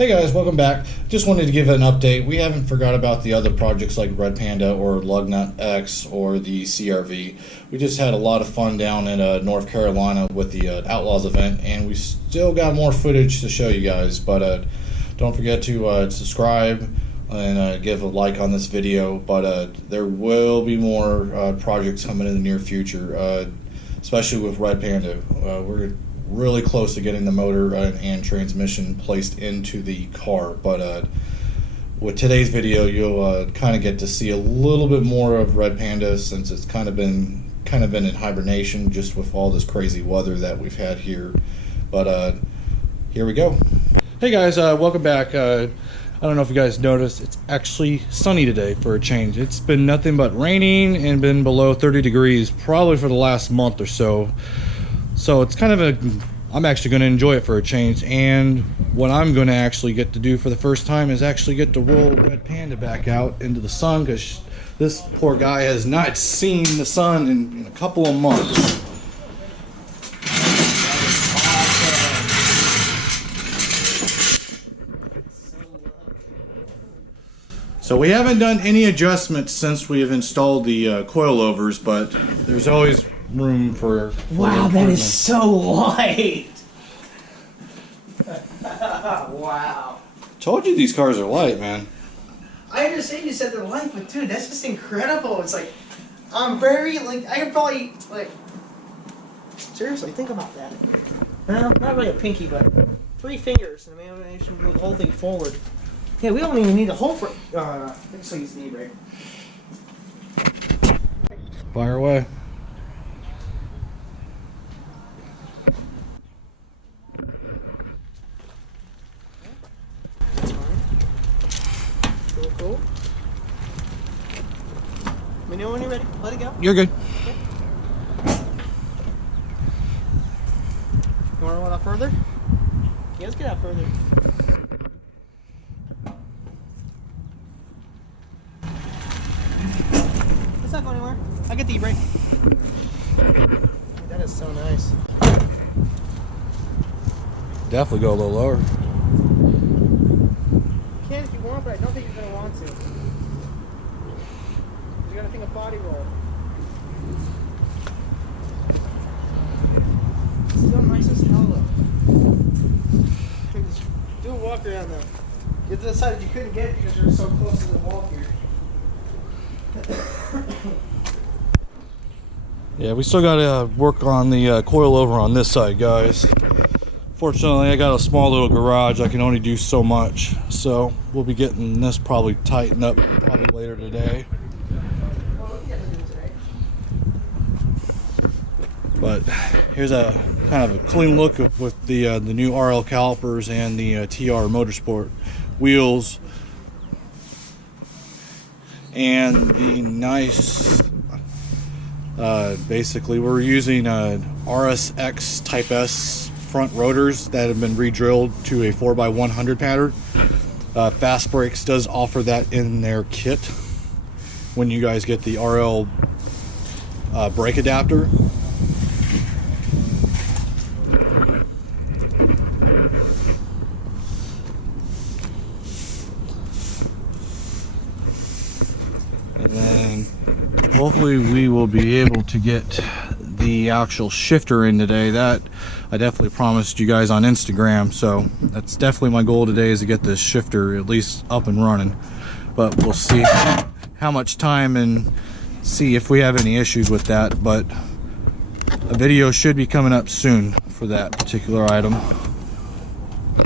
Hey guys, welcome back. Just wanted to give an update. We haven't forgot about the other projects like Red Panda or Lugnut X or the CRV. We just had a lot of fun down in North Carolina with the Outlaws event, and we still got more footage to show you guys. But don't forget to subscribe and give a like on this video. But there will be more projects coming in the near future, especially with Red Panda. We're really close to getting the motor and transmission placed into the car, but with today's video you'll kind of get to see a little bit more of Red Panda, since it's kind of been in hibernation just with all this crazy weather that we've had here. But here we go. Hey guys, welcome back. I don't know if you guys noticed, it's actually sunny today for a change. It's been nothing but raining and been below 30 degrees probably for the last month or so. So it's kind of I'm actually going to enjoy it for a change, and what I'm going to actually get to do for the first time is actually get to roll Red Panda back out into the sun, because this poor guy has not seen the sun in a couple of months. So we haven't done any adjustments since we have installed the coilovers, but there's always room for wow, that is so light. Wow. Told you these cars are light, man. I understand you said they're light, but dude, that's just incredible. It's like, I'm very, like, I could probably, like, seriously, think about that. Well, not really a pinky, but 3 fingers, and I mean, I should move the whole thing forward. Yeah, we don't even need a whole for, I just use the e-brake. Fire away. Cool. Let me know when you're ready. Let it go. You're good. Okay. You want to roll out further? Yeah, let's get out further. It's not going anywhere. I'll get the e-brake. That is so nice. Definitely go a little lower. You can if you want, but I don't think you're going to want to. You got to think of body roll. It's so nice as hell though. Do a walk around though. You decided you couldn't get it because you're so close to the wall here. Yeah, we still got to work on the coilover on this side, guys. Fortunately, I got a small little garage. I can only do so much, so we'll be getting this probably tightened up probably later today. But here's a kind of a clean look with the new RL calipers and the TR Motorsport wheels, and the nice. Basically, we're using RSX Type S front rotors that have been re-drilled to a 4x100 pattern. Fast Brakes does offer that in their kit when you guys get the RL brake adapter. And then hopefully we will be able to get the actual shifter in today. That I definitely promised you guys on Instagram, so that's definitely my goal today, is to get this shifter at least up and running. But we'll see how much time and see if we have any issues with that. But a video should be coming up soon for that particular item.